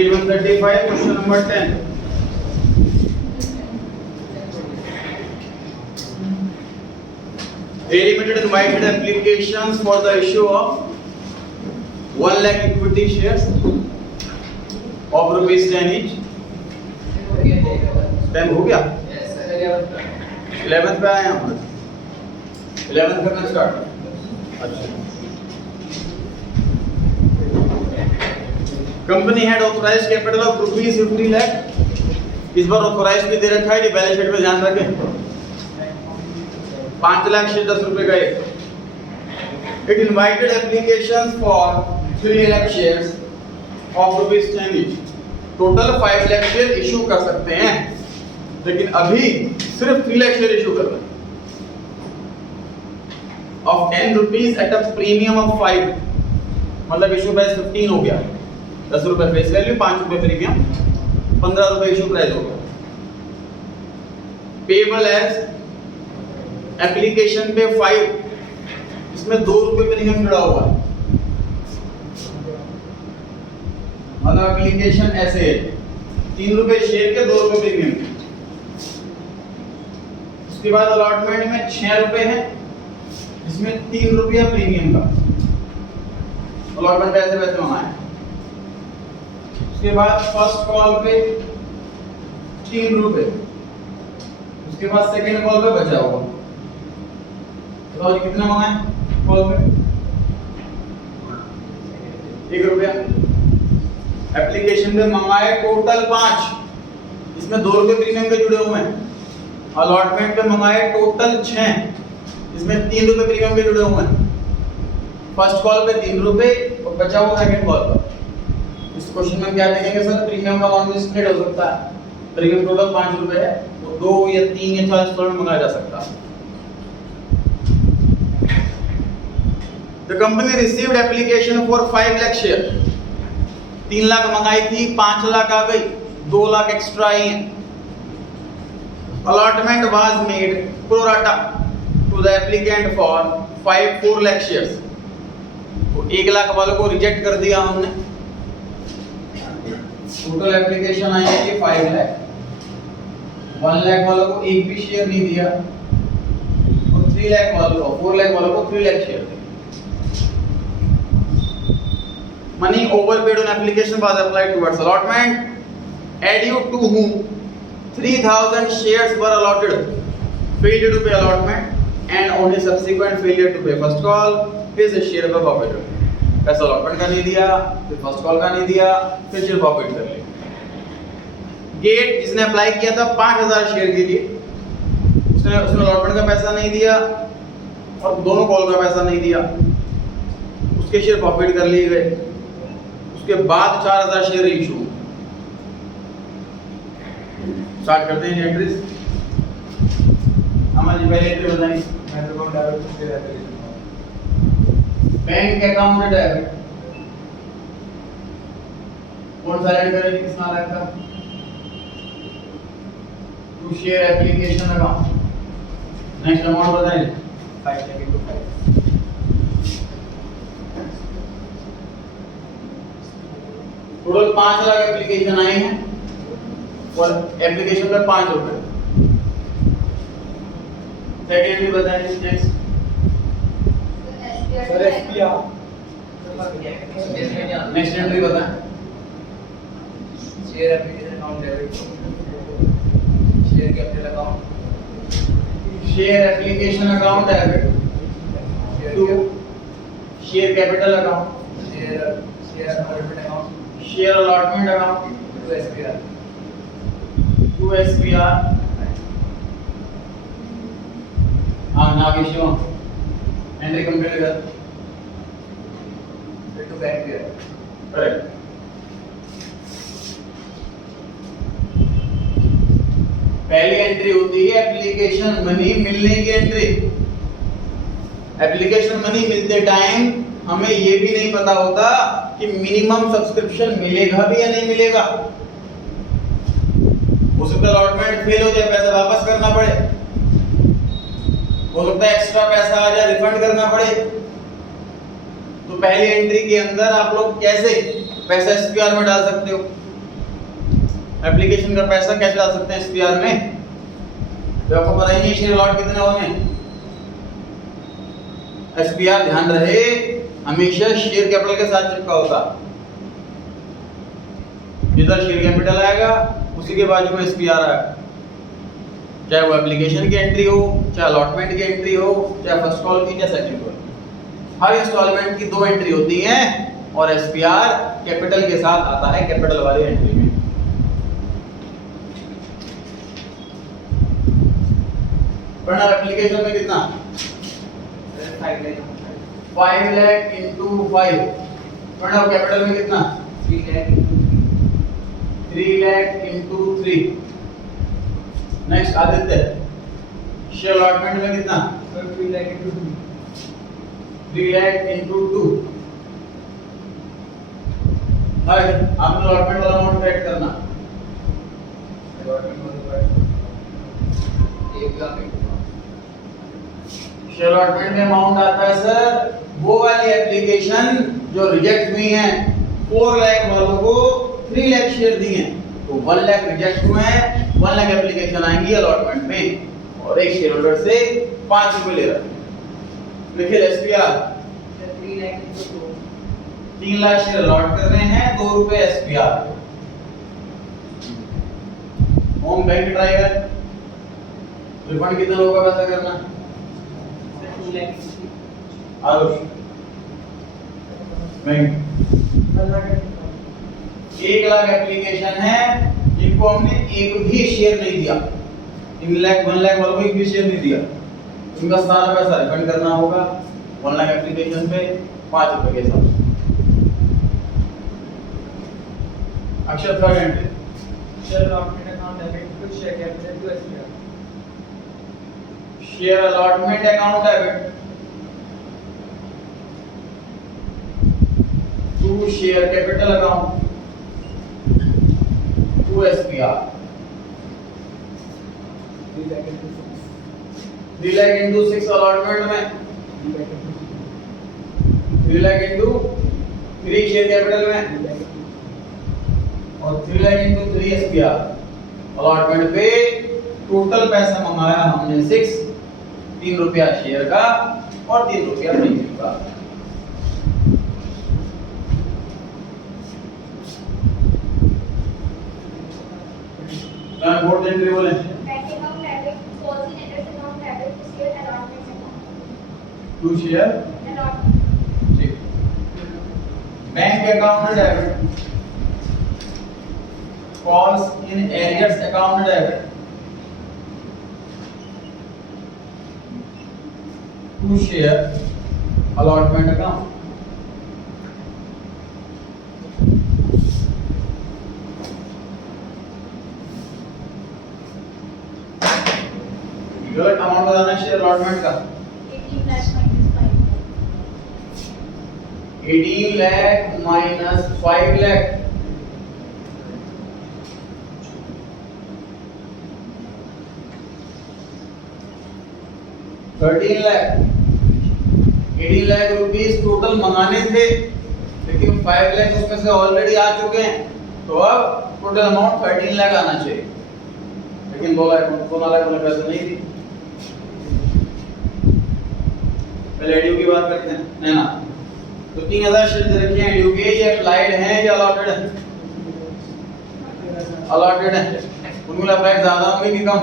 Page 135, question number 10. Dairy Limited invited applications for the issue of 1 lakh equity shares of rupees 10 each. 10 हो गया? 11th पे आए हम 11th करना start. अच्छा. Company had authorised capital of rupees 50 lakh. इस बार authorised भी दे रखा है, बैलेंस शीट में ध्यान रखें. 5 लाख शेयर 10 रुपए का एक. It invited applications for 3 lakh shares of rupees 10 each. Total 5 lakh share issue कर सकते हैं, लेकिन अभी सिर्फ 3 लाख शेयर इशू कर रहे हैं of 10 rupees at a premium of 5. मतलब इशू प्राइस 15 हो गया. 10 रुपए फेस वैल्यू, 5 रुपए प्रीमियम, 15 रुपए इशू प्राइस हो गया. पेबल एज एप्लीकेशन पे 5, इसमें 2 रुपए प्रीमियम जुड़ा हुआ है. मतलब एप्लीकेशन ऐसे है 3 रुपए शेयर के 2 रुपए प्रीमियम. उसके बाद अलॉटमेंट में 6 रुपए है, इसमें 3 रुपया प्रीमियम का. अलॉटमेंट ऐसे वैसे मंगाए. उसके बाद फर्स्ट कॉल पे 3 रुपए, उसके बाद सेकंड कॉल पे बचा हुआ. तो कितना मंगाए कॉल पे? 1 रुपया. एप्लीकेशन पे मंगाए टोटल 5, इसमें 2 रुपए प्रीमियम के जुड़े हुए हैं. अलॉटमेंट पे मंगाए टोटल 6, इसमें 3 रुपए प्रीमियम के जुड़े हुए हैं. फर्स्ट कॉल पे 3 रुपए और बचा हुआ सेकंड कॉल पर. इस क्वेश्चन में क्या देखेंगे सर? प्रीमियम का अमाउंट स्प्लिट हो सकता है. प्रीमियम टोटल 5 रुपए है, तो 2 या 3 या 4 इंस्टॉलमेंट मंगाया जा सकता है. The company received application for 5 lakh share. 3 lakh मंगाई थी, 5 लाख आ गई, 2 लाख एक्स्ट्रा आई हैं. Allotment was made pro rata to the applicant for 4 lakh shares. तो 1 लाख वालों को रिजेक्ट कर दिया हमने. टोटल एप्लीकेशन आई है 5 लाख. 1 लाख वालों को एक भी शेयर नहीं दिया, और 3 लाख वालों को 4 लाख वालों को 3 लाख शेयर दिए. Money overpaid on application was applied towards allotment. Addued to whom 3000 shares were allotted. Failure to pay allotment and on his subsequent failure to pay first call, his share was forfeited. पैसा allotment का नहीं दिया, फिर first call का नहीं दिया, फिर share forfeit कर लिया. गेट जिसने अप्लाई किया था 5000 शेयर के लिए, उसने allotment का पैसा नहीं दिया और दोनों कॉल का पैसा नहीं दिया, उसके शेयर forfeit कर लिए गए. उसके बाद 4000 शेयर इशू. स्टार्ट करते हैं एंट्रीज. हमारी पहले एंट्री बताइए. Bank account debit. कौन सा ऐड करेंगे? किस नाम का? To share application account. Next amount बताइए. 5 lakh into 5. Total 5 lakh application आए हैं और एप्लीकेशन पे 5 रुपए. सेकेंड भी बताइए. Next sir SPR. Next entry बताएं. Share application account debit. Share capital account. Share application account debit to share capital account. Share allotment account. Share allotment account to SPR. To SPR. Nageshwar entry complete कर. To bank पे. Correct. पहली entry होती है application money मिलने की entry. Application money मिलते time हमें ये भी नहीं पता होता कि मिनिमम सब्सक्रिप्शन मिलेगा भी या नहीं मिलेगा. हो सकता है अलॉटमेंट फेल हो जाए, पैसा वापस करना पड़े. हो सकता है एक्स्ट्रा पैसा आ जाए, रिफंड करना पड़े. तो पहली एंट्री के अंदर आप लोग कैसे पैसा एसपीआर में डाल सकते हो? एप्लीकेशन का पैसा कैसे ला सकते हैं एसपीआर में? तो आपको पता ही नहीं शेयर अलॉट कितने होंगे। एसपीआर ध्यान रहे हमेशा शेयर कैपिटल के साथ चिपका होता। जिधर शेयर कैपिटल आएगा उसी के बाजू में एसपीआर आएगा, चाहे वो एप्लीकेशन की एंट्री हो, चाहे अलॉटमेंट की एंट्री हो, चाहे फर्स्ट कॉल की, चाहे सेकंड कॉल। हर इंस्टॉलमेंट की 2 एंट्री होती है और एसपीआर कैपिटल के साथ आता है कैपिटल वाली एंट्री में। पढ़ना एप्लीकेशन में कितना? 5 लाख इंटू 5। पढ़ना कैपिटल में कितना? 3 lakh into 3। Next Aditya, share allotment में कितना? 3 लाख इंटू 2। थर्ड आपने अलॉटमेंट वाला अमाउंट ऐड करना। शेयर अलॉटमेंट में अमाउंट आता है सर वो वाली एप्लीकेशन जो रिजेक्ट हुई है। 4 लाख वालों को 3 लाख शेयर दिए हैं तो 1 लाख रिजेक्ट हुए हैं, 1 लाख एप्लीकेशन आएंगी अलॉटमेंट में और एक शेयर होल्डर से 5 रुपए ले रहा है। लिखिए एसपीआर 3 लाख शेयर अलॉट कर रहे हैं, 2 रुपए एसपीआर। होम बैंक ट्राई कर, रिफंड कितना होगा पता करना। आरुष बैंक 1 लाख एप्लीकेशन है जिनको हमने एक भी शेयर नहीं दिया। 3 लाख 1 लाख वालों को एक भी शेयर नहीं दिया, उनका सारा पैसा रिफंड करना होगा 1 लाख एप्लीकेशन पे 5 रुपए के हिसाब से। Akshar third entry share allotment account debit to share capital to SPR. Share allotment account debit to share capital account to SPR. 3 lakh into 6 allotment में, 3 लाख इंटू 3 शेयर कैपिटल में और 3 लाख इंटू 3 एसपीआर। अलॉटमेंट पे टोटल पैसा मंगाया हमने 6, 3 रुपया शेयर का और 3 रुपया प्रीमियम का। फोर्थ एंट्री बोले टू शेयर ठीक। Bank account debit falls in arrears account debit to share allotment account। गलत अमाउंट बताना शेयर अलॉटमेंट का 18 lakh minus 5 lakh 13 lakh. 18 lakh rupees total मंगाने थे लेकिन 5 लाख उसमें से ऑलरेडी आ चुके हैं तो अब टोटल अमाउंट 13 लाख आना चाहिए, लेकिन 2 लाख में पैसे नहीं दी। पहले एडीयू की बात करते हैं। नैना तो 3000 शेयर दे रखे हैं एडीयू के, ये अप्लाइड हैं या अलॉटेड है? अलॉटेड है। उनमें अप्लाइड ज्यादा होंगे कि कम?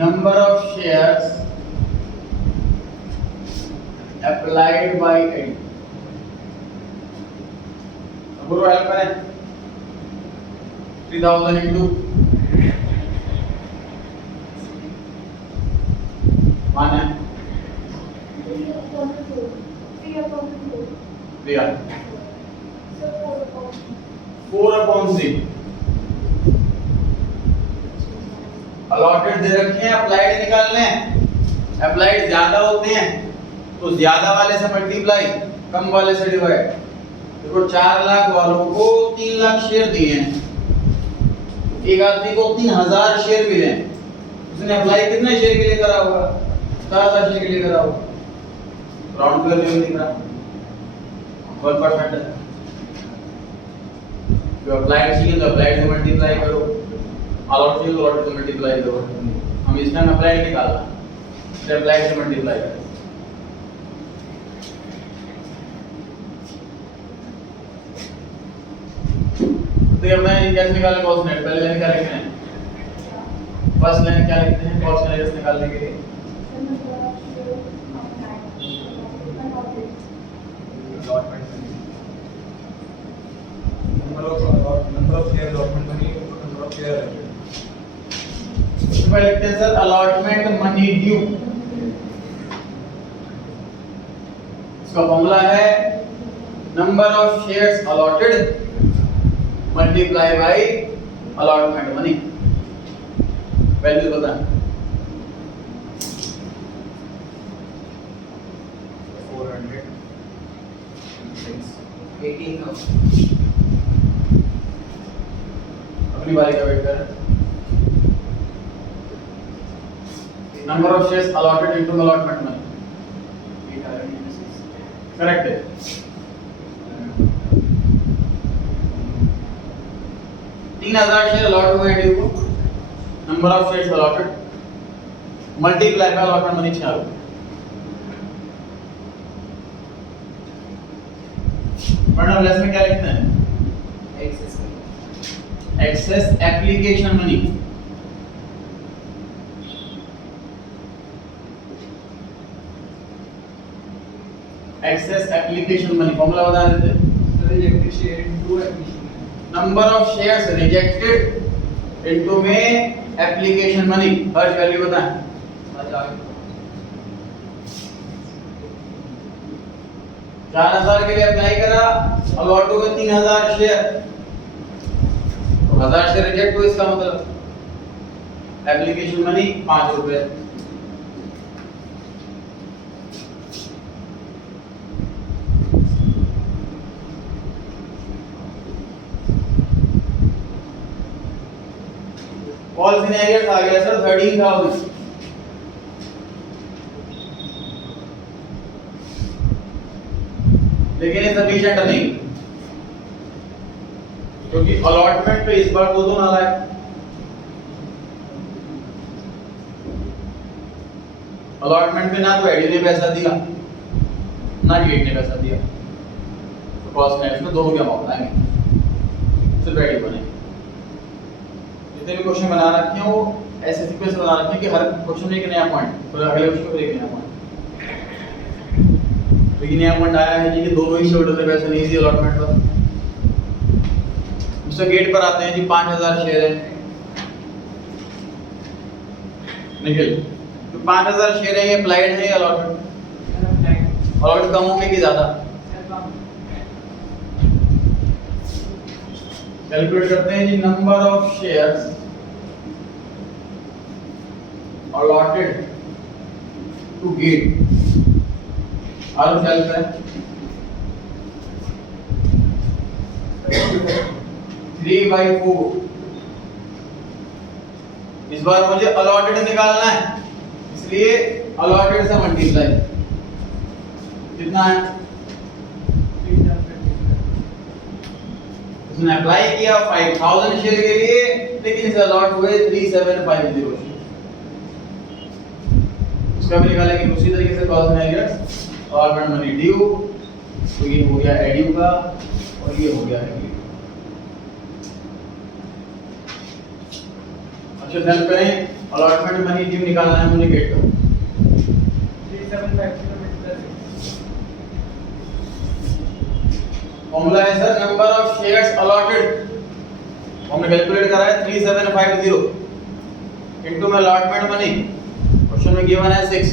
Number of shares applied by AD। अब हेल्प करें 3000 into माने 4/3 अलॉटेड दे रखे हैं, अप्लाइड निकालने हैं। अप्लाइड ज्यादा होते हैं तो ज्यादा वाले से मल्टीप्लाई, कम वाले से डिवाइड। देखो 4 लाख वालों को 3 लाख शेयर दिए हैं, एक आदमी को 3000 शेयर मिले हैं, उसने अप्लाई कितने शेयर के लिए करा होगा? 7000 शेयर के लिए करा होगा। राउंड फिगर में दिख रहा 1% है। जो अप्लाइड चाहिए तो अप्लाइड से मल्टीप्लाई करो, अलॉट चाहिए तो अलॉट से मल्टीप्लाई करो। हम इस टाइम अप्लाइड निकालना, इसलिए अप्लाइड से मल्टीप्लाई करें। तो ये मैं कैसे निकालें कॉस्ट नेट? पहले लाइन क्या लिखते हैं? फर्स्ट लाइन क्या लिखते हैं कॉस्ट नेट निकालने के लिए? number of share allotment money, number of share इसमें लिखते हैं सर अलॉटमेंट मनी ड्यू। इसका फॉर्मूला है number of shares allotted multiply by allotment money. Value बताएं। 400 18,000 अपनी बारी का वेट करें। Number of shares allotted into allotment money. Correct है। तीन 3000 शेयर अलॉट हुए हैं ड्यू को। Number of shares allotted multiply by allotment money 6 रुपए। पढ़ना लेस में क्या लिखते हैं? Excess application money. Excess application money formula बता देते हैं। rejected share into application number of shares rejected into में एप्लीकेशन मनी। हर वैल्यू बताएं। 4000 के लिए अप्लाई करा, अलॉट हो गए 3000 शेयर, तो 1000 शेयर रिजेक्ट हुए। इसका मतलब एप्लीकेशन मनी 5 रुपए। ऑल सिनेरियोस आ गया सर 13000। लेकिन ये सफिशिएंट नहीं, क्योंकि अलॉटमेंट पे इस बार दो नाला है। अलॉटमेंट पे ना तो एडी ने पैसा दिया ना गेट ने पैसा दिया, तो कॉस्ट नेट में दोनों के अमाउंट आएंगे, सिर्फ एडी बनेंगे। जितने भी क्वेश्चन बना रखे हैं वो ऐसे सीक्वेंस बना रखे हैं कि हर क्वेश्चन में एक नया पॉइंट, फिर अगले क्वेश्चन में एक नया पॉइंट। तो ये नया पॉइंट आया है जी कि दोनों ही शेयरहोल्डर ने पैसे नहीं दिए अलॉटमेंट पर। उससे गेट पर आते हैं जी 5000 शेयर है निकल, तो 5000 शेयर है, ये अप्लाइड है या अलॉटमेंट? अलॉट कम होंगे कि ज्यादा? कैलकुलेट करते हैं जी number of shares allotted to gate। और क्या लिखा है? 3/4। इस बार मुझे allotted निकालना है, इसलिए allotted से मल्टीप्लाई। कितना है? उसने अप्लाई किया 5000 शेयर के लिए, लेकिन इसे अलॉट हुए 3750 शेयर। उसका भी निकालेंगे उसी तरीके से cost scenarios. Allotment money due, तो ये हो गया एड्यू का और ये हो गया एड्यू। अच्छा ध्यान करें, अलॉटमेंट मनी ड्यू निकालना है मुझे गेट का। 3750 फॉर्मूला है sir number of shares allotted, हमने कैलकुलेट करा है 3750 इनटू में अलॉटमेंट मनी। क्वेश्चन में गिवन है 6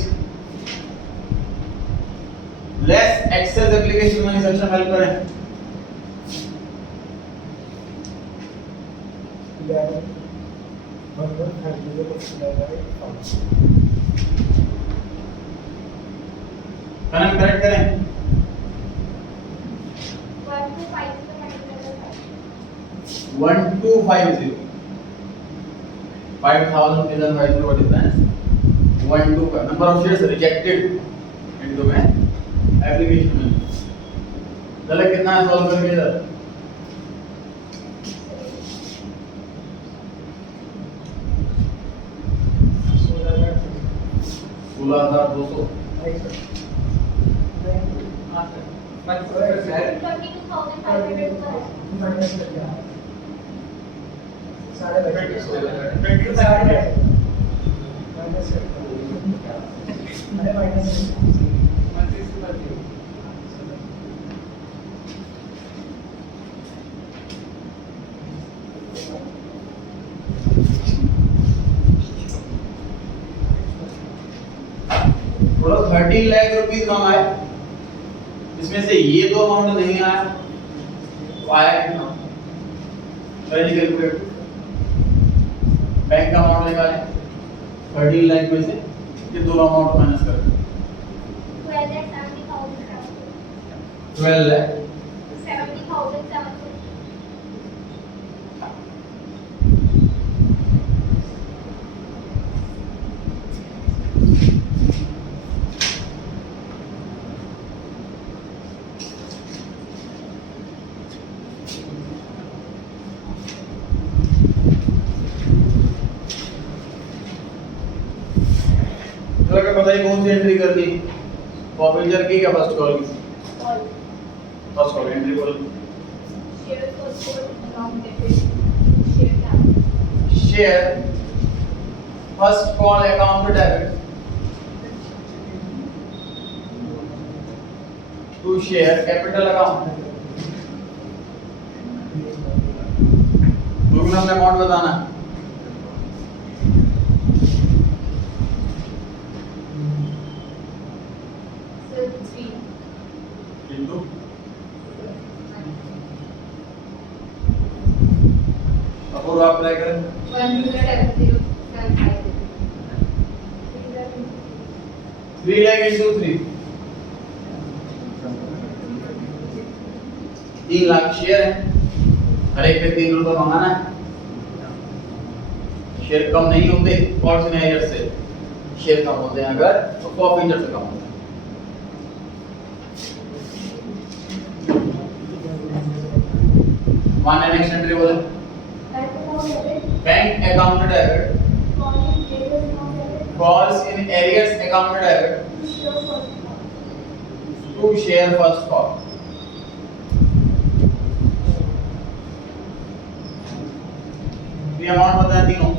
less excess application money. Section help करें। कनेक्ट करेक्ट करें। 1250 5000 is and 50 what difference? 125 number of shares rejected into में application में चलो कितना है सॉल्व करके इधर 16,200 थोड़ा 13 लाख रुपीस मांगा है, इसमें से ये दो अमाउंट नहीं आया तो आया कितना? पहले कैलकुलेट बैंक का अमाउंट निकालें 13 लाख में से ये दो अमाउंट माइनस कर 12 लाख 70,000 चलो क्या बताइए कौन सी एंट्री करनी है? ऑफिसर की क्या फर्स्ट कॉल की? फर्स्ट कॉल एंट्री बोल share first call account debit to share capital account तुम्हें अपना अकाउंट बताना है। इंटू अपूर्व आप ट्राई करें 3 लाख इंटू 3 3 लाख शेयर है, हर एक पे 3 रुपए मंगाना है। शेयर कम नहीं होते फॉर्च्यूनर से, शेयर कम होते हैं अगर तो कॉफिंजर से कम होते हैं। माने नेक्स्ट एंट्री बोले bank account debit calls in arrears account debit to share first call ये अमाउंट बताया तीनों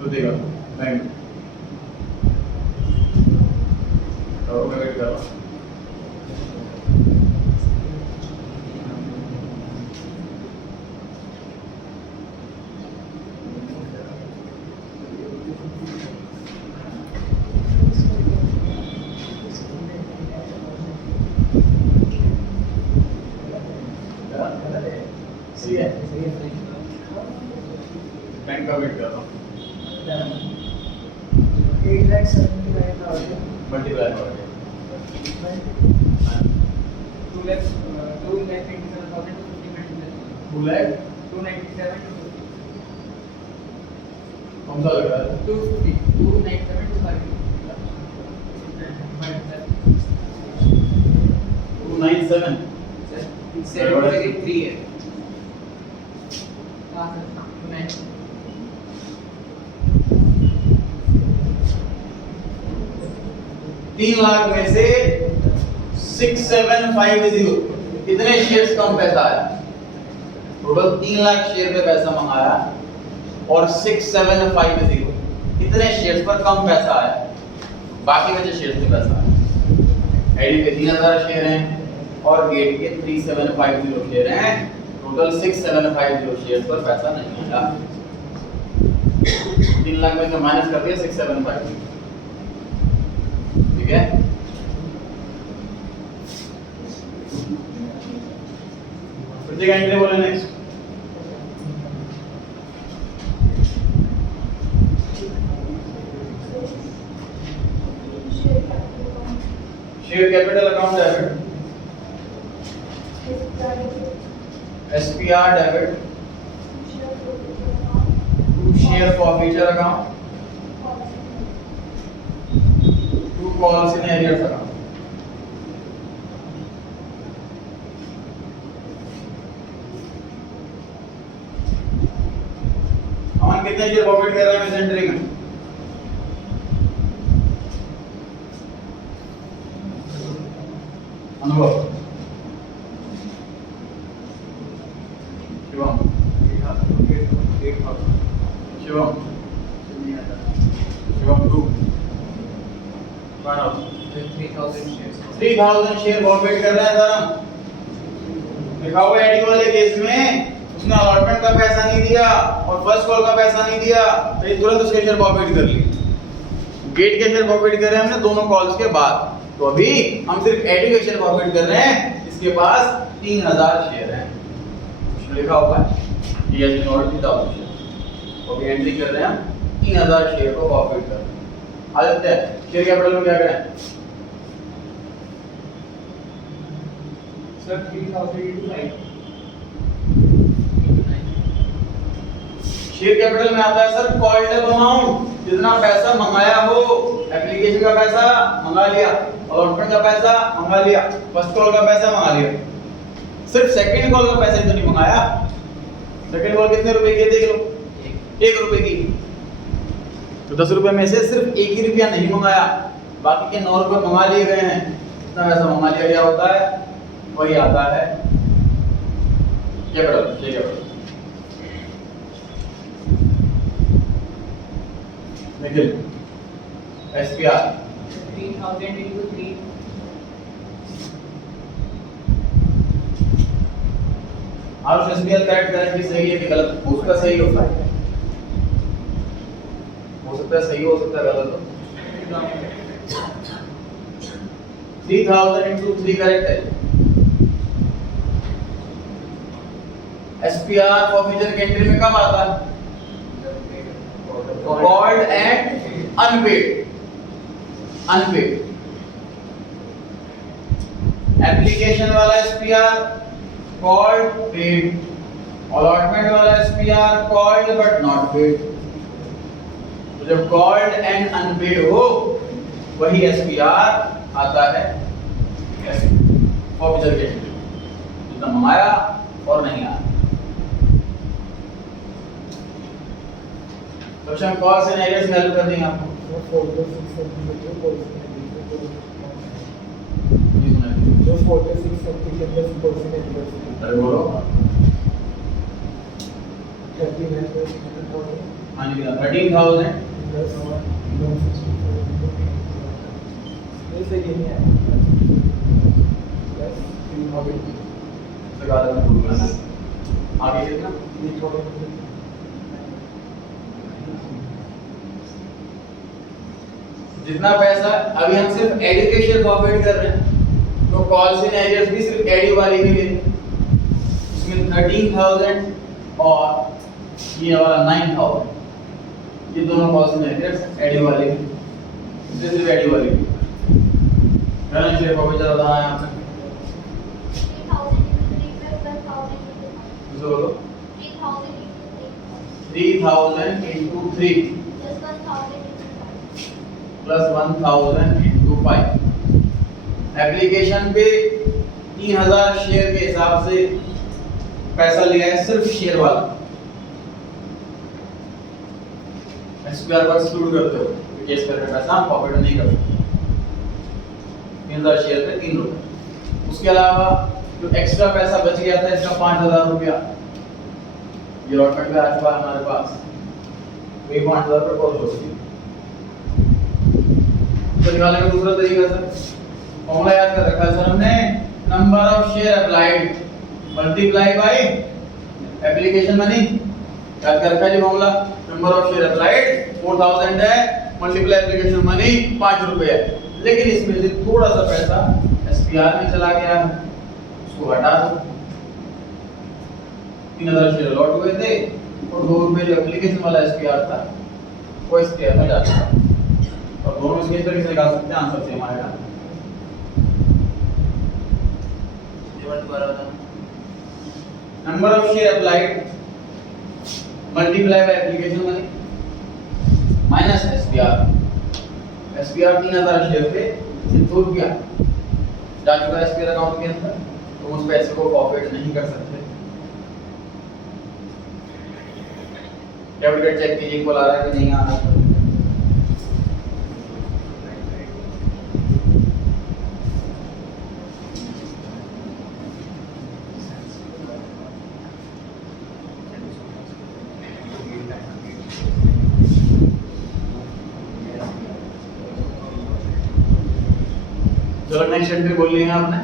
तो देगा बैंक और मैं वेट कर रहा हूं सही है बैंक का वेट कर रहा हूं मल्टीप्लाई हो गया 2 लाख कौन सा लग रहा है 297 3 लाख में से 6750 कितने शेयर्स कम पैसा आया? टोटल 3 लाख शेयर पे पैसा मंगाया और 6750 कितने शेयर्स पर कम पैसा आया? बाकी बचे शेयर्स पे पैसा आया। एडी के 3000 शेयर हैं और गेट के 3750 शेयर हैं। टोटल 6750 शेयर्स पर पैसा नहीं आया। 3 लाख में से माइनस कर दिया 6750, ठीक है। प्रत्येक एंट्री बोले next share capital account debit, SPR debit, to share forfeiture account, to calls in arrears account. हम कितने शेयर फॉरफिट कर रहे हैं इस एंट्री में? Anubhav Shivam Shivam Shivam to 3000 share forfeit कर रहे हैं सर हम। लिखा हुआ एडी वाले केस में उसने अलॉटमेंट का पैसा नहीं दिया और फर्स्ट कॉल का पैसा नहीं दिया, तो ये तुरंत उसके शेयर फॉरफिट कर लिए। गेट के शेयर फॉरफिट कर रहे हैं हमने दोनों कॉल्स के बाद, तो अभी हम सिर्फ एडी के शेयर फॉरफिट कर रहे हैं। इसके पास 3000 शेयर हैं, उसमें लिखा हुआ है ये एज नॉट 3000 शेयर, तो अभी एंट्री कर रहे हैं हम 3000 शेयर को फॉरफिट कर रहे हैं। आदित्य शेयर कैपिटल में क्या करें? सर 3000 शेयर कैपिटल में आता है सर कॉल्ड अप अमाउंट, जितना पैसा मंगाया हो, एप्लीकेशन का पैसा मंगा लिया, अलॉटमेंट का पैसा मंगा लिया, फर्स्ट कॉल का पैसा मंगा लिया, सिर्फ सेकंड कॉल का पैसा तो नहीं मंगाया। सेकंड कॉल कितने रुपए की है देख लो, 1 रुपए की, तो 10 रुपए में से सिर्फ 1 ही रुपया नहीं मंगाया, बाकी के 9 रुपए मंगा लिए गए हैं। इतना पैसा मंगा लिया गया होता है, वही आता है capital, share capital. Nikhil SPR 3000 into 3 और SPR करेक्ट करें कि सही है कि गलत, हो सकता है सही होता है, हो सकता है सही हो सकता है गलत हो। 3000 into 3 करेक्ट है। SPR फॉरफीचर के एंट्री में कब आता है? Called and unpaid, unpaid. Application वाला SPR कॉल्ड पेड, अलॉटमेंट वाला SPR called but not paid. तो जब कॉल्ड एंड अनपेड हो वही SPR आता है फॉरफीचर के एंट्री, जितना मंगाया और नहीं आया। तो हम कॉल से एरियर्स में हेल्प कर देंगे आपको। अरे बोलो। हाँ जी 13,000 आगे कितना? जितना पैसा अभी हम सिर्फ एडी के शेयर फॉरफिट कर रहे हैं, तो कॉल्स इन एरियर्स भी सिर्फ एडी वाले के लिए, इसमें 13,000 और ये वाला 9,000, ये दोनों कॉल्स इन एरियर्स एडी वाले के, इससे सिर्फ एडी वाले के। बैलेंस शेयर फॉरफिट चल रहा है यहाँ पे 3,000 into 3 plus 1,000 into 5। एप्लीकेशन पे 3,000 शेयर के हिसाब से पैसा लिया है सिर्फ शेयर वाला। SPR पर एक्सक्लूड करते हो, केस करके पैसा हम प्रॉफिट नहीं करते। 3,000 शेयर पे 3 रुपए। उसके अलावा जो एक्स्ट्रा पैसा बच गया था इसका 5,000 रुपया, ये अलॉटमेंट पे आ चुका है हमारे पास, तो ये 5,000 रुपये कॉल हो गई। तो निकालने का दूसरा तरीका सर, फॉर्मूला याद कर रखा है सर हमने, number of share applied multiply by application money. याद कर रखा है जी formula, number of share applied 4000 है, मल्टीप्लाई एप्लीकेशन मनी 5 रुपए है, लेकिन इसमें से थोड़ा सा पैसा SPR में चला गया है, उसको हटा दो। 3,000 शेयर लौट हुए थे और 2 रुपए जो एप्लीकेशन वाला SPR था वो SPR में जा चुका, और दोनों इसके तरीके से निकाल सकते हैं आंसर से हमारे यहाँ। वन द्वारा बताना। Number of share applied multiply by application money minus SPR. SPR 3000 share पे 100 रुपया जा चुका है एसपीआर अकाउंट के अंदर, तो उस पैसे को फॉरफिट नहीं कर सकते। डेबिट कार्ड चेक कीजिए कॉल आ रहा है कि नहीं आ रहा है। चलो नेक्स्ट एंट्री बोल ली है आपने।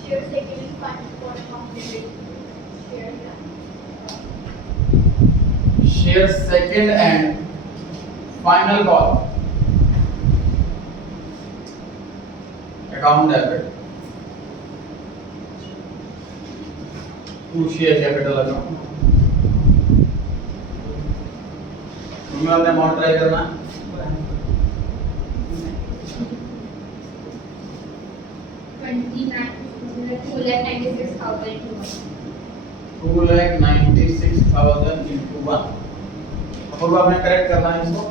Share second and final for completed. Share second and final call account debit to share capital account. तुम्हें अपने अमाउंट ट्राई करना है। 2,96,000 into 1। अब आपने करेक्ट करना है इसको।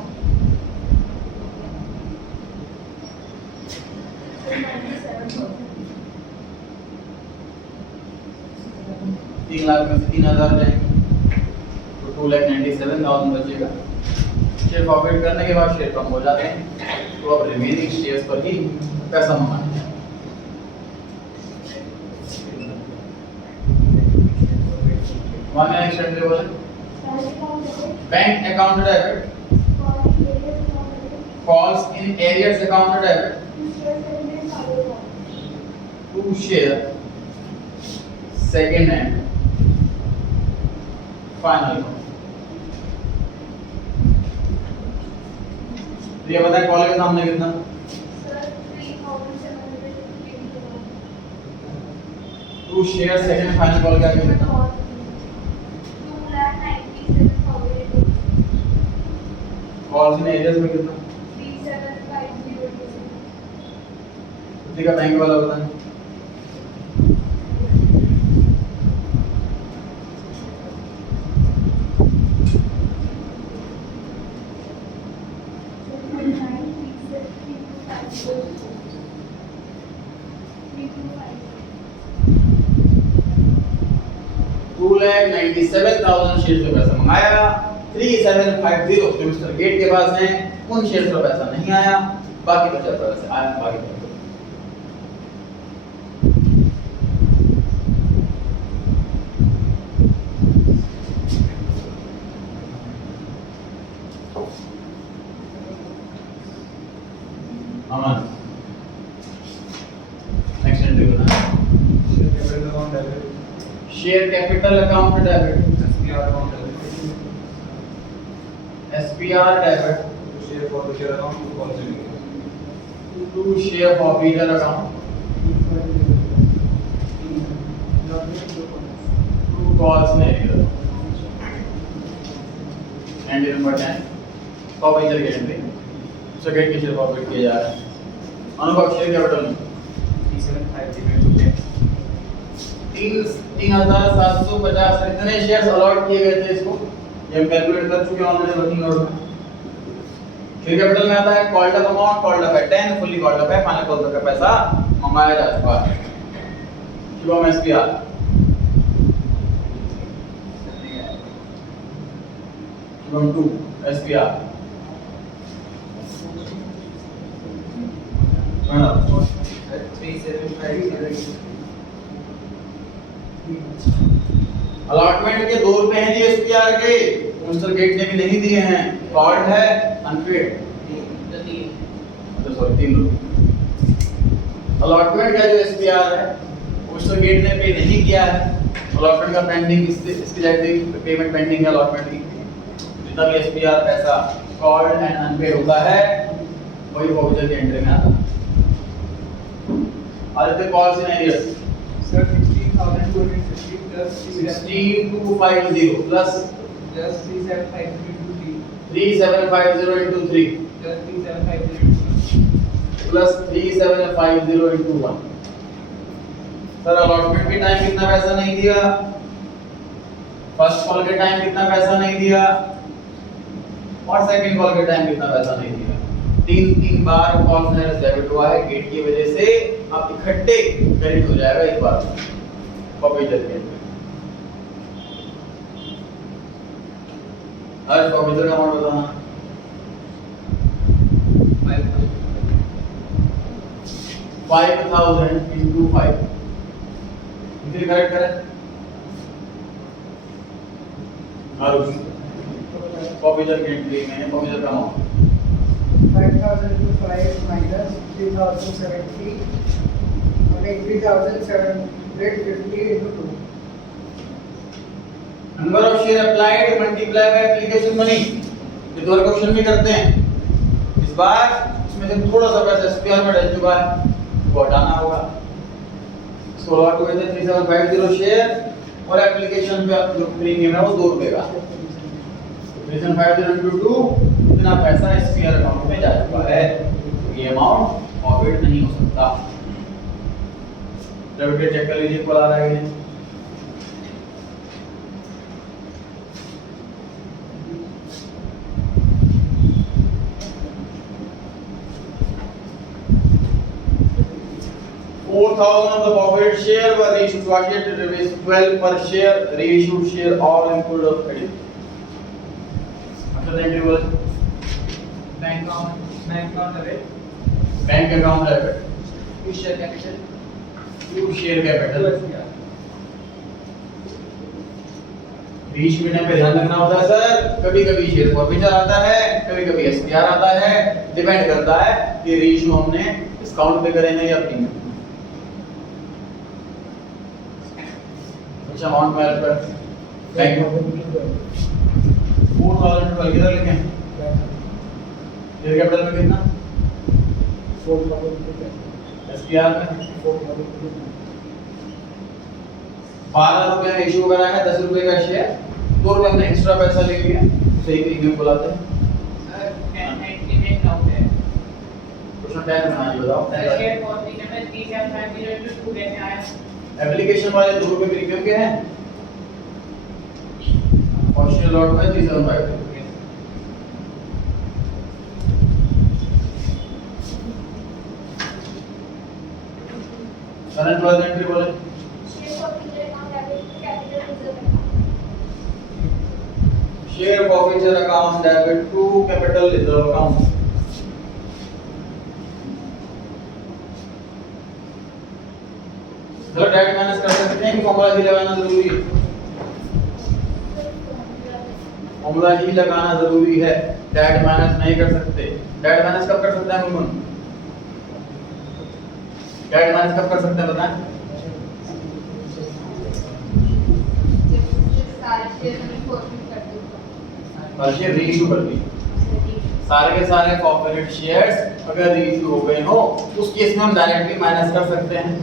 3 लाख में से 3,000 जाएंगे तो 2,97,000 बचेगा। शेयर प्रॉफिट करने के बाद शेयर कम हो जाते हैं, तो अब रिमेनिंग शेयर्स पर ही पैसा मंगाना है। वन नेक्स्ट एंट्री बोले bank account debit calls in arrears account debit to share second and final. ये बताएं कॉल के सामने कितना? To share second final call क्या कितना? 2,97,000। कॉल्स इन एरियर्स में कितना? 3750। कितने का बैंक वाला बताएं? टू लाख 97,000 शेयर का पैसा मंगाया। 3750 जो मिस्टर गेट के पास हैं उन शेयर का पैसा नहीं आया, बाकी बचा पैसा आया। बाकी अमन नेक्स्ट एंट्री बना share capital account debit SPR debit to share forfeiture account to calls negative and number 10 forfeiture की एंट्री सेकंड के शेयर फॉरफिट किया जा रहा है। अनुभव शेयर कैपिटल में 3,750 इतने शेयर्स अलॉट किए गए थे इसको, ये हम कैलकुलेट कर चुके हैं ऑलरेडी वर्किंग नोट में। शेयर कैपिटल में आता है called up amount, called up है 10, फुल्ली कॉल्ड अप है, फाइनल कॉल का पैसा मंगाया जा चुका है। Shubham SPR Shubham 2 SPR allotment के 2 रुपए हैं जी एसपीआर के, मिस्टर गेट ने भी नहीं दिए हैं। कॉल्ड है अनपेड सॉरी 3 रुपए। अलॉटमेंट का जो एसपीआर है मिस्टर गेट ने पे नहीं किया है। अलॉटमेंट का पेंडिंग इसकी जाएगी पेमेंट पेंडिंग है अलॉटमेंट की। जितना भी एसपीआर पैसा कॉल्ड एंड अनपेड होता है वही प्रोविजन की एंट्री में आता है। Aditya calls in arrears sir 16,250 plus 16250 plus 3750 into 3 plus 3750 into 1 sir allotment के टाइम कितना पैसा नहीं दिया, फर्स्ट कॉल के टाइम कितना पैसा नहीं दिया और सेकंड कॉल के टाइम कितना पैसा नहीं दिया। तीन बार कॉल फाइनेंस डेबिट हुआ है गेट की वजह से, अब इकट्ठे क्रेडिट हो जाएगा एक बार फॉर्फिचर गेट में। हर फॉर्फिचर का अमाउंट बताना 5000 into 5 इसे करेक्ट करें। और फॉर्फिचर गेट लिए मैंने फॉर्फिचर का amount 5,000 to 5 minus 3,070 and 3,750 into 2. Number of share applied multiply by application money, ये दो क्वेश्चन भी करते हैं। इस बार इसमें से थोड़ा सा पैसा एसपीआर में डल चुका है, वो हटाना होगा। इसको लॉट हुए थे 3750 शेयर और एप्लीकेशन पे जो प्रीमियम है वो 2 रुपए का। 3750 into 2 इतना पैसा एसपीआर अकाउंट में जा चुका है, तो ये अमाउंट फॉरवर्ड नहीं हो सकता। डेबिट चेक कर लीजिए कॉल आ रहा है ये। $4,000 of the forfeited share were reissued to Ashit rupees 12 per share, reissued share all included of credit. After the entry was bank account debit, bank account debit, use share capital, use share capital. Reissue पे ध्यान रखना होता है sir, कभी कभी share forfeiture आता है, कभी कभी एसपीआर आता है, डिपेंड करता है कि रीइश्यू हमने डिस्काउंट पे करे हैं या प्रीमियम। अच्छा अमाउंट में पर बैंक 4000 टोटल किधर लिखें, शेयर कैपिटल में कितना, 4,000 एसपीआर में 12 रुपए में इशू करा है, 10 रुपए का शेयर, 2 रुपए में एक्स्ट्रा पैसा ले लिया, सही प्रीमियम बुलाते हैं। एंट्री में काउंट है क्वेश्चन 10 में आज बताओ। शेयर फॉर्फिचर में 3750 into 2 कैसे आया? एप्लीकेशन वाले 2 रुपए प्रीमियम के हैं और शेयर लॉट में 3750। करंट वाला एंट्री बोले share forfeiture account debit to capital share forfeiture account debit to capital reserve reserve account. चलो डेट माइनस कर सकते हैं कि फॉर्मूला ही लगाना जरूरी है, फॉर्मूला ही लगाना जरूरी है, डेट माइनस नहीं कर सकते। डेट माइनस कब कर सकते हैं गुनगुन, डेट माइनस कब कर सकते हैं बताएं। सारे शेयर में फॉरफिट कर दो, और शेयर रीइश्यू कर दी, सारे के सारे फॉरफिटेड शेयर्स अगर रीइश्यू हो गए हो उस केस में हम डायरेक्टली माइनस कर सकते हैं,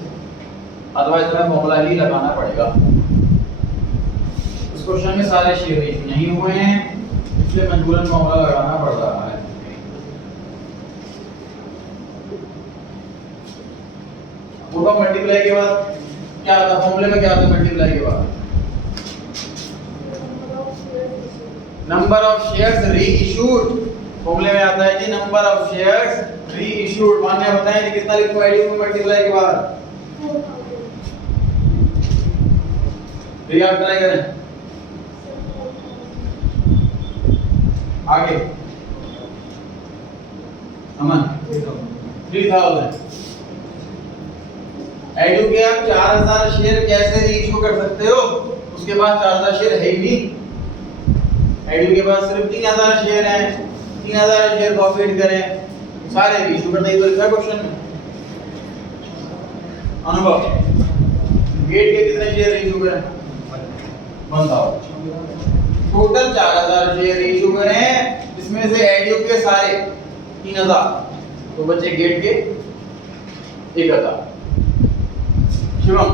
अदरवाइज हमें फॉर्मूला ही लगाना पड़ेगा। इस क्वेश्चन में सारे शेयर रीइश्यू नहीं हुए हैं इसलिए मजबूरन फॉर्मूला लगाना पड़ रहा है। पूरा मल्टीप्लाई के बाद क्या आता है, फॉर्मूले में क्या आता है मल्टीप्लाई के बाद, नंबर ऑफ शेयर्स रीइश्यूड, फॉर्मूले में आता है जी नंबर ऑफ शेयर्स रीइश्यूड। मान्य बताएं कि कितना लिखो वैल्यू में मल्टीप्लाई के बाद, फिर आप ट्राई करें आगे। अमन 3000 एडू के आप 4000 शेयर कैसे रीइश्यू कर सकते हो, उसके पास 4000 शेयर है ही नहीं। एडू के पास सिर्फ 3000 शेयर हैं, 3000 शेयर प्रॉफिट करें, सारे रीइश्यू कर दें। तो लिखा क्वेश्चन में अनुभव गेट के कितने शेयर रीइश्यू करें, 1000, टोटल 4000 शेयर रीइश्यू करें, इसमें से एडू के सारे 3000, तो बचे गेट के 1000। शिवम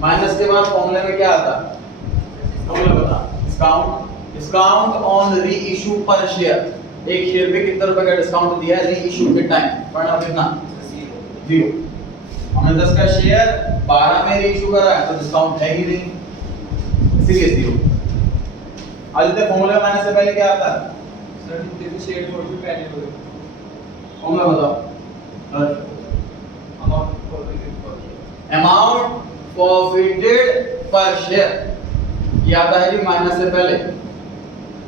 माइनस के बाद फॉर्मूले में क्या आता है, फॉर्मूला बता, डिस्काउंट ऑन रीइश्यू पर शेयर, एक शेयर पे कितना रुपए का डिस्काउंट दिया है रीइश्यू के टाइम, वरना कितना 0। हमने 10 का शेयर 12 में इशू करा है तो डिस्काउंट है ही नहीं, इसीलिए 0। आदित्य फॉर्मूला बनाने से पहले क्या आता है? सर जितने भी शेयर होल्ड भी पहले हो गए फॉर्मूला बताओ। अमाउंट फॉरफिटेड पर अमाउंट फॉरफिटेड पर शेयर, ये आता है जी माइनस से पहले।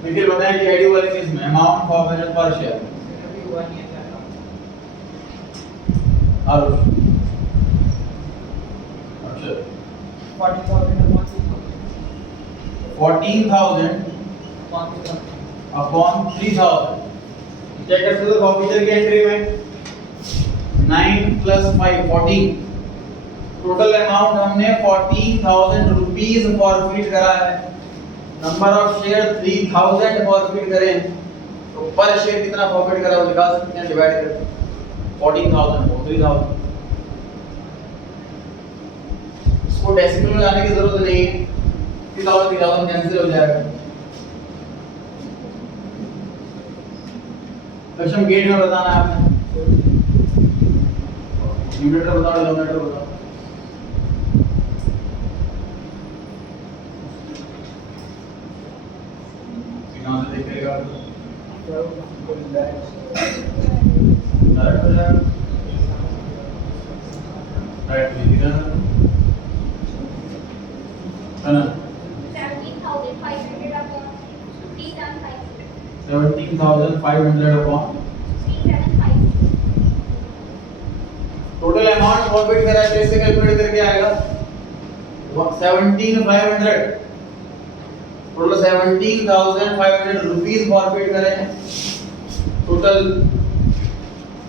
फिर बताएं कि एडियो वाली चीज में अमाउंट फॉरफिटेड पर शेयर। अभी हुआ नहीं है क्या और अच्छा 40,000 अमाउंट 14,000 अपॉन 3,000। चेक कर सकते हो फॉर्फिचर की एंट्री में 9 प्लस 5 14। टोटल अमाउंट हमने 14,000 रुपीस फॉरफिट करा है। नंबर ऑफ शेयर 3,000 फॉरफिट करे, तो पर शेयर कितना फॉरफिट करा वो निकाल सकते हैं डिवाइड करके। 14,000 को 3,000। इसको डेसिमल में लाने की जरूरत नहीं है, 3,000 कैंसिल हो जाएगा। लक्ष्य गेट में बताना है आपने, न्यूमरेटर बताओ डिनोमिनेटर बताओ। कहां से देखेगा? डायरेक्ट हो जाएगा, राइट इधर है ना। 17,500 upon 3,500. 17,500 upon 375. Total amount forfeit करा है, कैसे कैलकुलेट करके आएगा? 17,500 टोटल 17,500 रुपीस फॉरफिट करे हैं। टोटल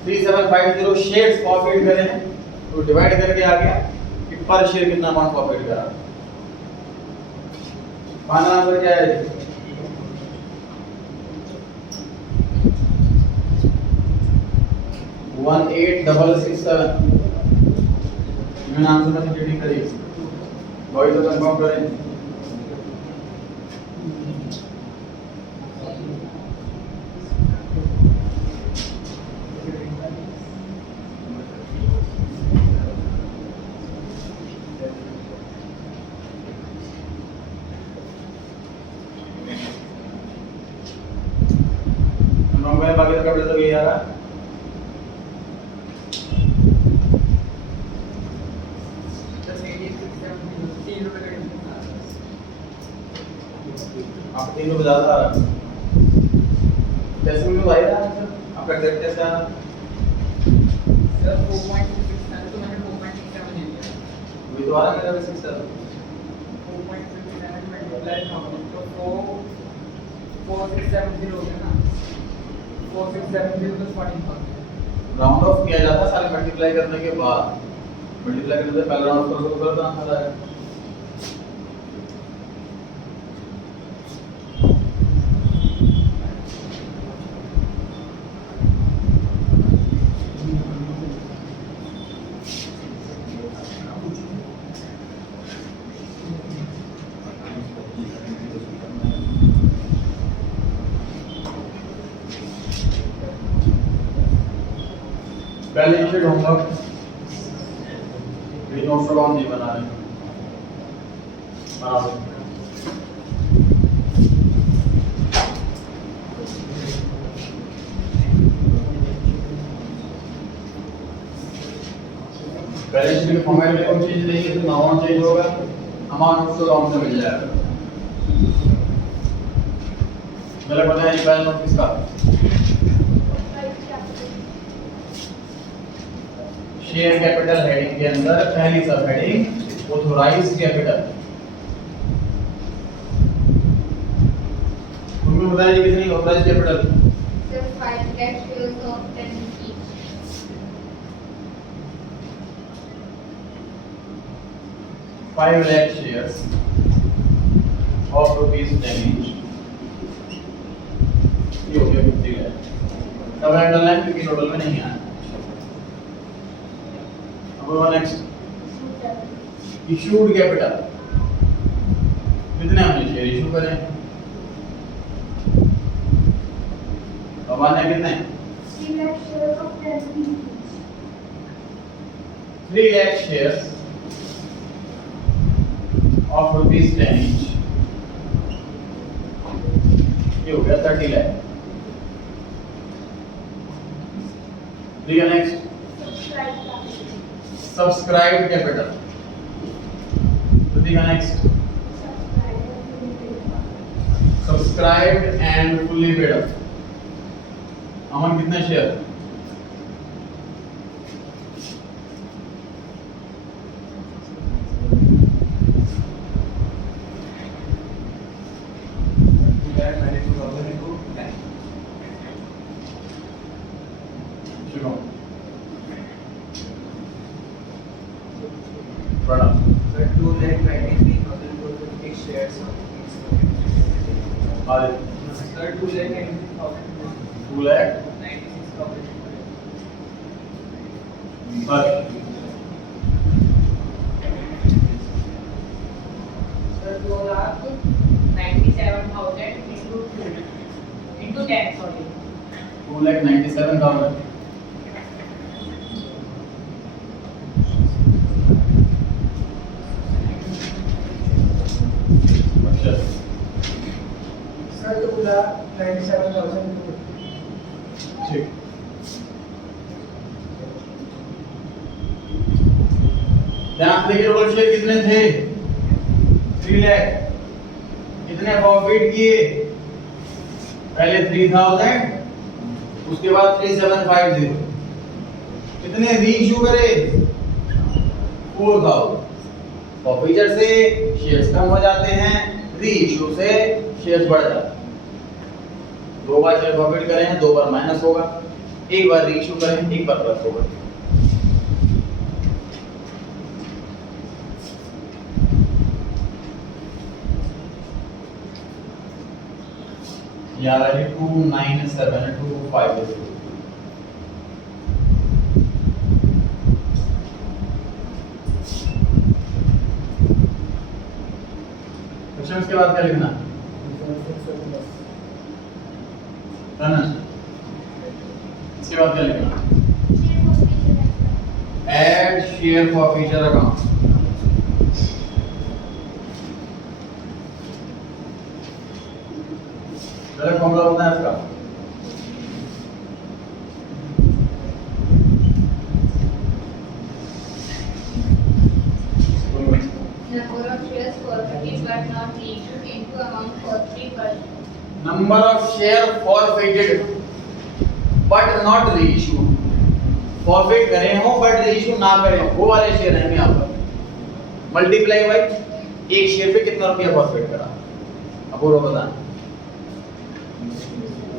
3750 शेयर्स फॉरफिट करे हैं, तो डिवाइड करके आ गया कि पर शेयर कितना अमाउंट फॉरफिट करा। फाइनल आंसर क्या है? 18,667। मैंने आंसर में चीटिंग करी, वही तो कंफर्म करें। बाकी का कैपिटल तो ये आ रहा है। आप 3 रुपए ज्यादा आ रहा है, कैसे में भाई रहा है आपका एग्जैक्ट कैसे आ रहा है? सर 4.6 था तो मैंने 4.67 ले लिया। वही तो आ रहा है मेरा भी 6 है। 4.67 मल्टीप्लाई था तो 4670 हो गया ना। 4670 तो 14,000। राउंड ऑफ किया जाता है सारे मल्टीप्लाई करने के बाद, मल्टीप्लाई करने से पहले राउंड ऑफ करो तो आंसर आएगा। बैलेंस शीट होगा, ये नोट्स डाउन नहीं बना रहे, बना दो। बैलेंस शीट के फॉर्मेट में कोई चीज नहीं है तो अमाउंट चेंज होगा, अमाउंट नोट्स डाउन से मिल जाएगा। गलत बताया ये पहला नोट किसका? शेयर कैपिटल हेडिंग के अंदर पहली सब हेडिंग ऑथोराइज्ड कैपिटल। तुमने बताया जी कितनी authorised capital? Just 5 lakh shares of 10 each. 5 lakh shares of rupees 10 each। ये हो गया 50 lakh। डबल अंडरलाइन क्योंकि टोटल में नहीं आया। नेक्स्ट इशूड कैपिटल, कितने हमने शेयर इशू करे? अब आने कितने? 3 lakh shares of 10 each. 3 lakh shares of rupees 10 each. ये हो गया 30 lakh. ठीक है, नेक्स्ट सब्सक्राइब कैपिटल. ठीक है, next subscribed and fully paid up. Aman कितने शेयर? शुरू. Pranav. Sir, 2,93,450 shares of Aditya. Sir, 2,93,450. 2 lakh. 96,450. Harsh. Sir, 2,97,000 into 10, sorry. 2,97,000. अच्छा. Sir, 2,97,000. ठीक. ध्यान से देखिए, टोटल शेयर कितने थे? 3 लाख. कितने प्रॉफिट किए? पहले 3,000, उसके बाद 3,750. कितने रीइश्यू करे? 4,000. प्रॉफिटर से शेयर्स कम हो जाते हैं, रीइश्यू से शेयर्स बढ़ जाते हैं. 2 बार शेयर प्रॉफिट करें, 2 बार माइनस होगा. एक बार रीइश्यू करें, एक बार प्लस होगा. यहाँ रही 297,250. अच्छा, उसके बाद क्या लिखना? इसके बाद क्या लिखना? Add share for future account. पहले फॉर्मूला होता है इसका. Number of shares forfeited but not reissued into amount for 3%. Number of share forfeited but not reissued. Forfeit करे हो but reissue ना करे हो, वो वाले शेयर हैं यहाँ पर. मल्टीप्लाई बाई एक शेयर पे कितना रुपया फॉरफिट करा. अब वो बताना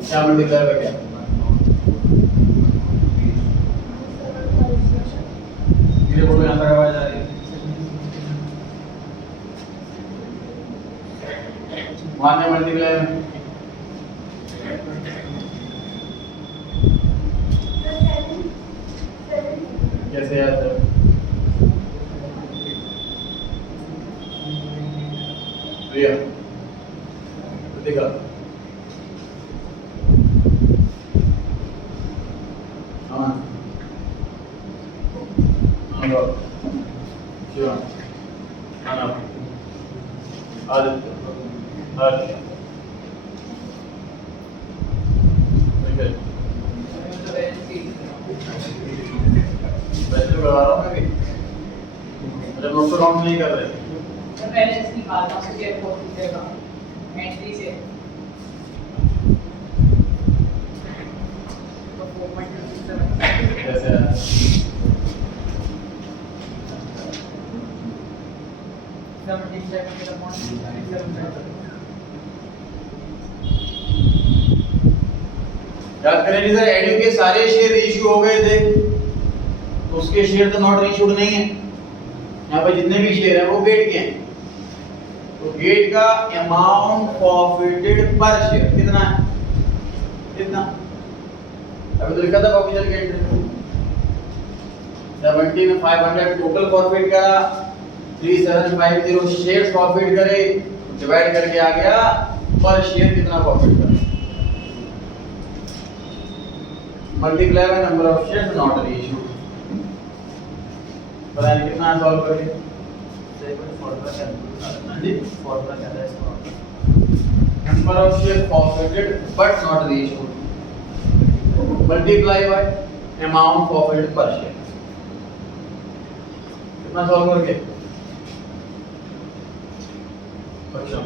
क्या मल्टीप्लाई बाई क्या. मेरे बोलो यहाँ तक आवाज आ रही है. वहां ने मल्टीप्लाई कैसे याद है? रिया देखा हाँ हाँ शिवा हाँ आदित्य हर्ष ठीक है. वैसे तो करवा रहा हूँ मैं भी. जब नोट काउंट नहीं कर रहे. तो बैलेंस निकालना शेयर forfeited का एंट्री से. तो 4.27. कैसे है? याद करें जी सर, एडयू के सारे शेयर इशू हो गए थे तो उसके शेयर तो नॉट इशूड नहीं है. यहाँ पे जितने भी शेयर हैं वो गेट के हैं. तो गेट का अमाउंट प्रॉफिटेड पर शेयर कितना है? कितना? अभी तो लिखा था ऑफिशियल गेट 17,500 टोटल प्रॉफिट करा, 3,750 शेयर्स प्रॉफिट करे, डिवाइड करके आ गया पर शेयर कितना प्रॉफिट करा. Multiply by number of shares not reissued. बताइए कितना सॉल्व करेंगे? फॉर्मूला क्या हाँ जी, फॉर्मूला क्या है इसका? Number of share forfeited but not reissued multiply by amount forfeited पर शेयर। कितना सॉल्व करके? अच्छा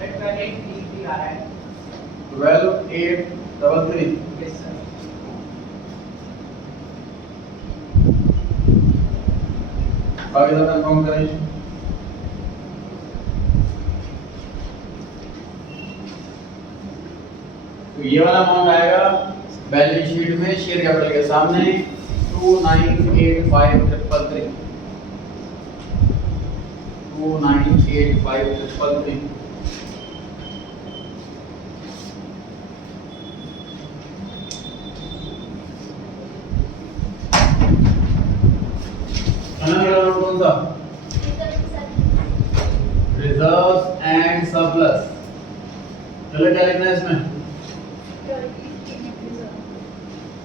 सेट पहले 3 आ रहा है 12 8 33 यस सर बाकी सब कंफर्म करेंगे। तो ये वाला अमाउंट आएगा बैलेंस शीट में शेयर कैपिटल के सामने 2985333 2985333 कौन सा? Reserves and surplus. चलो क्या लिखना है इसमें?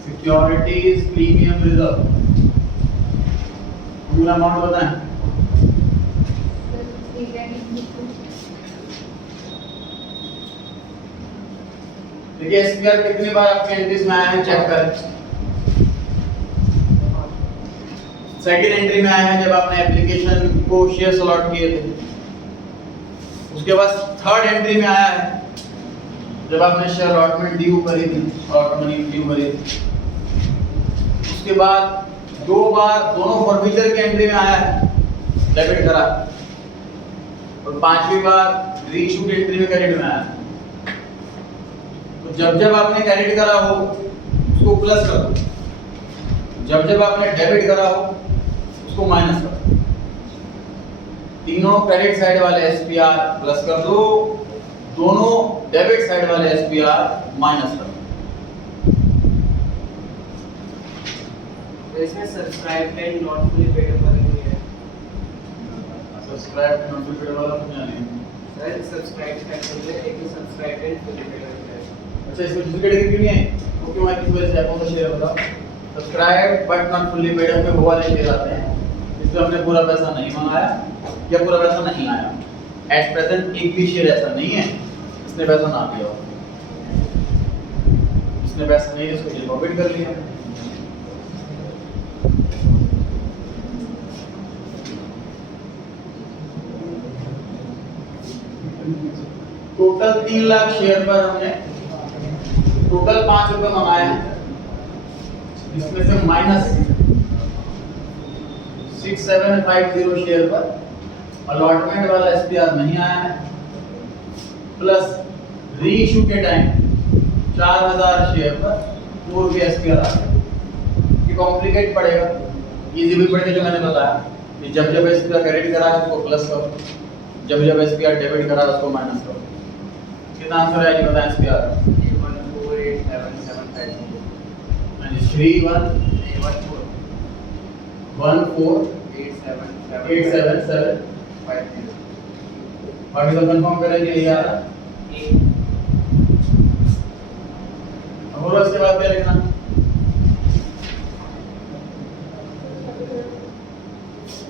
Securities premium reserve. पूरा अमाउंट बताएं। देखिए एसपीआर कितनी बार आपके एंट्रीज में आए हैं चेक करें। सेकंड एंट्री में आया है जब आपने एप्लीकेशन को शेयर अलॉट किए थे। उसके बाद थर्ड एंट्री में आया है जब आपने शेयर अलॉटमेंट ड्यू करी थी, अलॉट मनी ड्यू करी थी। उसके बाद 2 बार दोनों फॉरफिचर के एंट्री में आया है, डेबिट करा, और 5वीं बार रीइश्यूड एंट्री में क्रेडिट में आया है। तो जब जब आपने क्रेडिट करा हो उसको प्लस कर दो, जब जब आपने डेबिट करा हो उसको माइनस कर दो। तीनों क्रेडिट साइड वाले एसपीआर प्लस कर दो, दोनों डेबिट साइड वाले एसपीआर माइनस कर दो। तो इसमें subscribe and not fully paid वाली हुई है सब्सक्राइब एंड नॉट पेड वाला कुछ नहीं है। सर सब्सक्राइब फैक्टर में एक सब्सक्राइब एंड फुली पेड है। अच्छा इसमें दूसरी कैटेगरी क्यों नहीं है? वो क्यों है? किस वजह से आपको शेयर बताओ। Subscribe but not fully paid up में वो वाले शेयर आते हैं जिसमें हमने पूरा पैसा नहीं मंगाया या पूरा पैसा नहीं आया। एट प्रेजेंट एक भी शेयर ऐसा नहीं है इसने पैसा ना दिया हो, इसने पैसा नहीं इसको डिपॉजिट कर लिया। टोटल 3 लाख शेयर पर हमने टोटल 5 रुपए मंगाए हैं, इसमें से माइनस 6750 शेयर पर अलॉटमेंट वाला एसपीआर नहीं आया है, प्लस रीइश्यू के टाइम 4000 शेयर पर 4 रुपये एसपीआर आ गया। ये कॉम्प्लिकेट पड़ेगा, इजी भी पड़ेगा। जो मैंने बताया कि जब जब एसपीआर क्रेडिट करा है उसको प्लस करो, जब जब एसपीआर डेबिट करा है उसको माइनस करो। कितना आंसर है ये बताएं एसपीआर? 148775 यानी 31 14 877 बाकी तो कंफर्म करेंगे ये आ रहा। अब और उसके बाद क्या लिखना?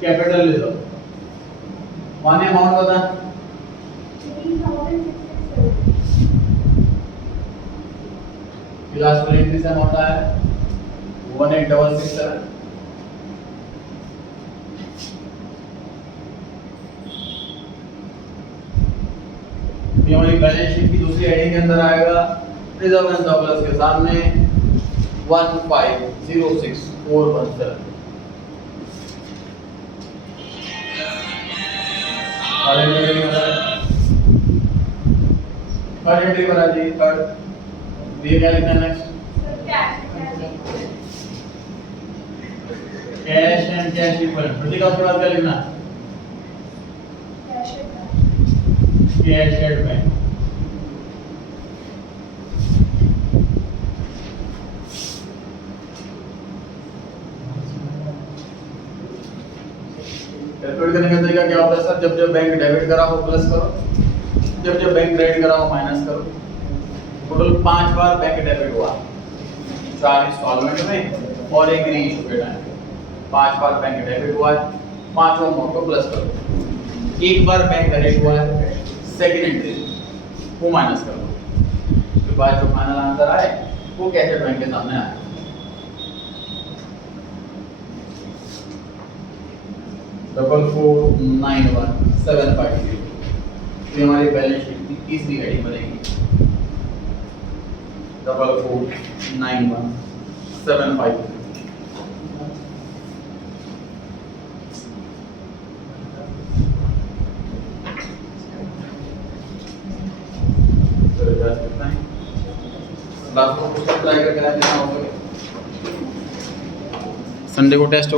कैपिटल रिजर्व माने अमाउंट बता। लास्ट वाली एंट्री से अमाउंट आया 18667। ये हमारी बैलेंस शीट की दूसरी हेडिंग के अंदर आएगा रिजर्व एंड सरप्लस के सामने 1506417। थर्ड एंट्री बना दी। थर्ड दिए क्या लिखना next? Cash and cash equivalent. Prateeka उसके बाद क्या लिखना? Cash at bank. कैलकुलेट करने का तरीका क्या होता है सर? जब जब बैंक डेबिट करा हो प्लस करो, जब जब बैंक क्रेडिट करा हो माइनस करो। टोटल 5 बार बैंक डेबिट हुआ, 4 इंस्टॉलमेंट में और एक रीइशू के टाइम। 5 बार बैंक डेबिट हुआ है, 5वां अमाउंट को प्लस करो। एक बार बैंक क्रेडिट हुआ है, सेकंड एंट्री वो माइनस करो। उसके बाद जो फाइनल आंसर आए वो कैश बैंक के सामने आए। डबल 491,750 ये हमारी बैलेंस शीट की तीसरी हेडिंग बनेगी। 449,1,750। संडे को टेस्ट होगा।